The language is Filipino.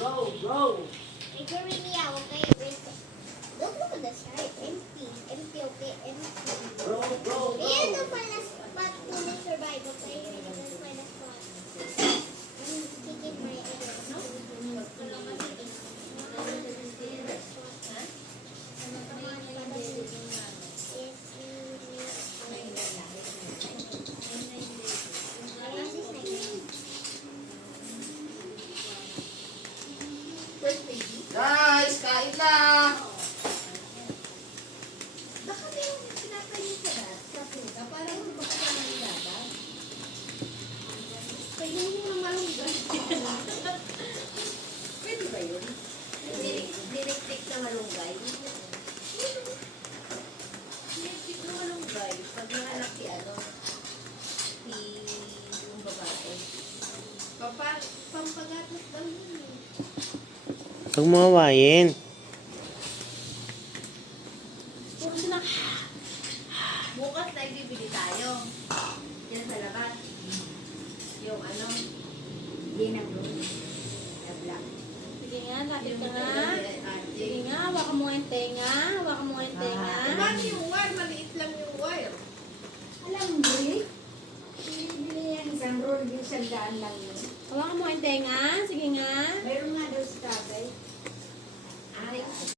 If you're really out, okay, don't look at the side. Empty. Empty, okay? Empty. Ayan the final spot to survive, okay? Ayan the final spot. Take it my idea. No? Guys, kain na! Baka meron pinatayin sa puta para hindi pa kasama yung laban. Kaya mo ng malunggay. Pwede ba yun? Direktik na malunggay? Direktik na malunggay. Pag nakalak si yung babae. Pampagatas daw yun. Huwag mo hawain. Bukas na ibibili tayo. Yan sa labas. Yung hindi na blue. Na black. Sige nga, lapit ka nga. Sige nga, hawakan mo ang tenga. Hawakan mo ang tenga. Mami, yung wire, maliit lang yung wire. Alam mo, bili yan isang roll, isang daan lang yun. Hawakan mo ang tenga. Sige nga. Meron nga daw sa tatay. Ay,